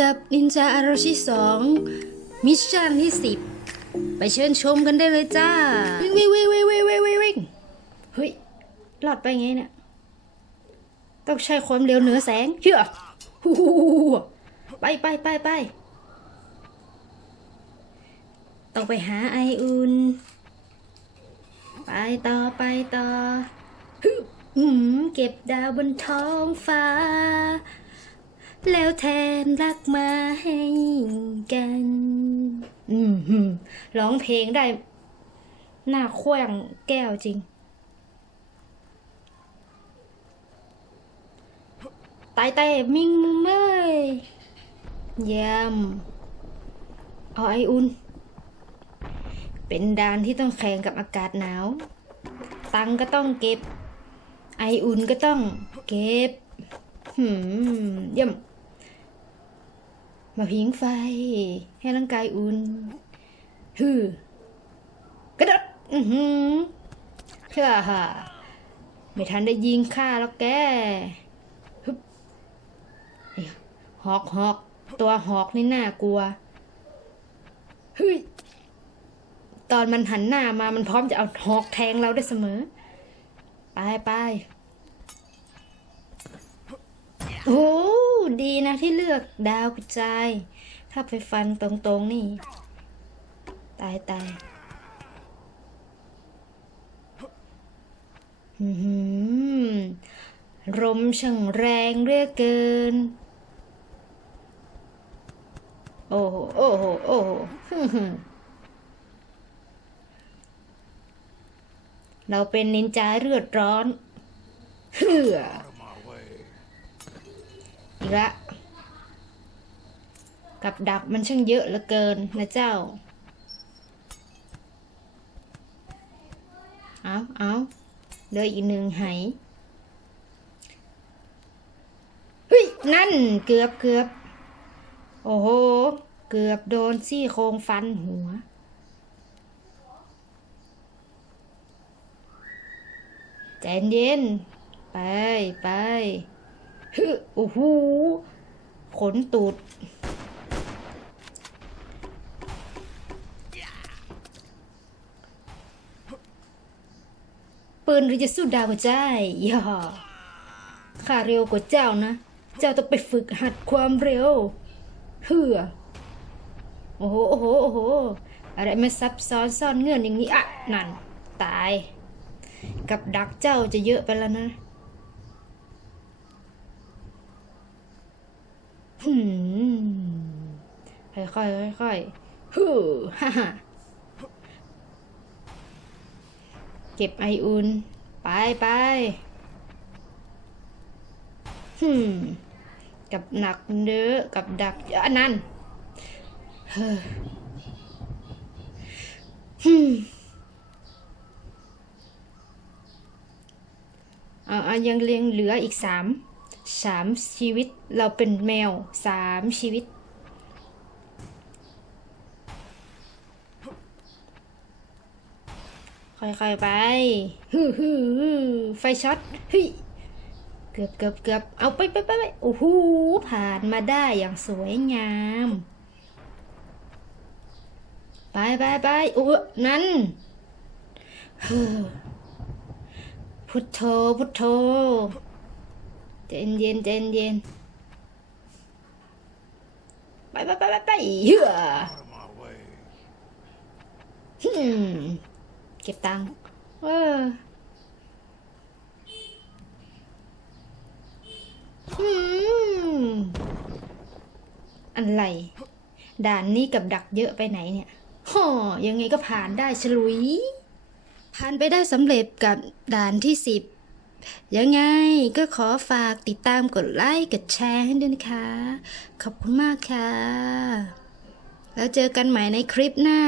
กับนินจาอารชิสองมิชชั่นที่สิบไปเชิญชมกันได้เลยจ้า วิ่งวิ่งวิ่งวิ่งวิ่งวิ่งวิ่งวิ่งเฮ้ยหลอดไปไงเนี่ย ต้องใช้ความเร็วเหนือแสงเชื่อฮู้ฮู้ฮู้ไปไปไปไปต้องไปหาไออุ่นไปต่อไปต่อหืมเก็บดาวบนท้องฟ้า แล้วแทนรักมาให้กัน อืมร้องเพลงได้ หน้าเคว้างแก้วจริง ตายแต่มิงมุมเลยเยี่ยมเอาไออุ่น เป็นดานที่ต้องแข่งกับอากาศหนาว ตังก็ต้องเก็บ ไออุ่นก็ต้องเก็บ หืมเยี่ย มาพิงไฟ ให้ร่างกายอุ่นฮือกระดดอือหือเชื่อฮ่าไม่ทันได้ยิงข้าแล้วแกฮึบหอกหอกตัวหอกนี่น่ากลัวเฮ้ยตอนมันหันหน้ามามันพร้อมจะเอาหอกแทงเราได้เสมอ ไปไปโอ้ ดีนะที่เลือกดาวกระจาย ถ้าไปฟันตรงๆนี่ ตายตายหืลมช่างแรงเหลือเกิน โอ้โห โอ้โห โอ้โหฮึ่มเราเป็นนินจาเลือดร้อนเฮือ อีกละกับดักมันช่างเยอะเหลือเกินนะเจ้า เอาเอาเหลืออีกหนึ่งไหเฮ้ย นั่นเกือบเกือบโอ้โห เกือบโดนซี่โครงฟันหัวใจเย็น ไปไป ฮึโอ้โหขนตูด ปืนหรือจะสู้ดาวกว่าใจย่าข้าเร็วกว่าเจ้านะ เจ้าต้องไปฝึกหัดความเร็ว เฮือโอ้โห โอ้โห โอ้โห อะไรมาซับซ้อนซ่อนเงื่อนอย่างนี้ อะ นั่น ตาย กับดักเจ้าจะเยอะไปแล้วนะ หืมค่อยๆค่อยๆฮู้ฮ่าฮ่าเก็บไออุ่นไปไปหืมกับหนักเนื้อกับดักอันนั้นเฮ้อหืมอาเอายังเลี้ยงเหลืออีกสาม สามชีวิต เราเป็นแมวสามชีวิต ค่อยๆไปฮึฮึฮึไฟช็อตเฮ้ยเกือบเกือบเกือบเอาไปไปไปไปโอ้โหผ่านมาได้อย่างสวยงาม ไปไปไปโอ้นั่นเฮ้อพุทโธพุทโธ ใจเย็นใจเย็นไปไปไปไปไปเหือฮึมเก็บตังค์เออฮึมอะไร ด่านนี้กับดักเยอะไปไหนเนี่ยฮ่อยังไงก็ผ่านได้ฉลุย ผ่านไปได้สำเร็จกับด่านที่10 ยังไงก็ขอฝากติดตามกดไลค์กดแชร์ให้ด้วยนะคะ ขอบคุณมากค่ะ แล้วเจอกันใหม่ในคลิปหน้า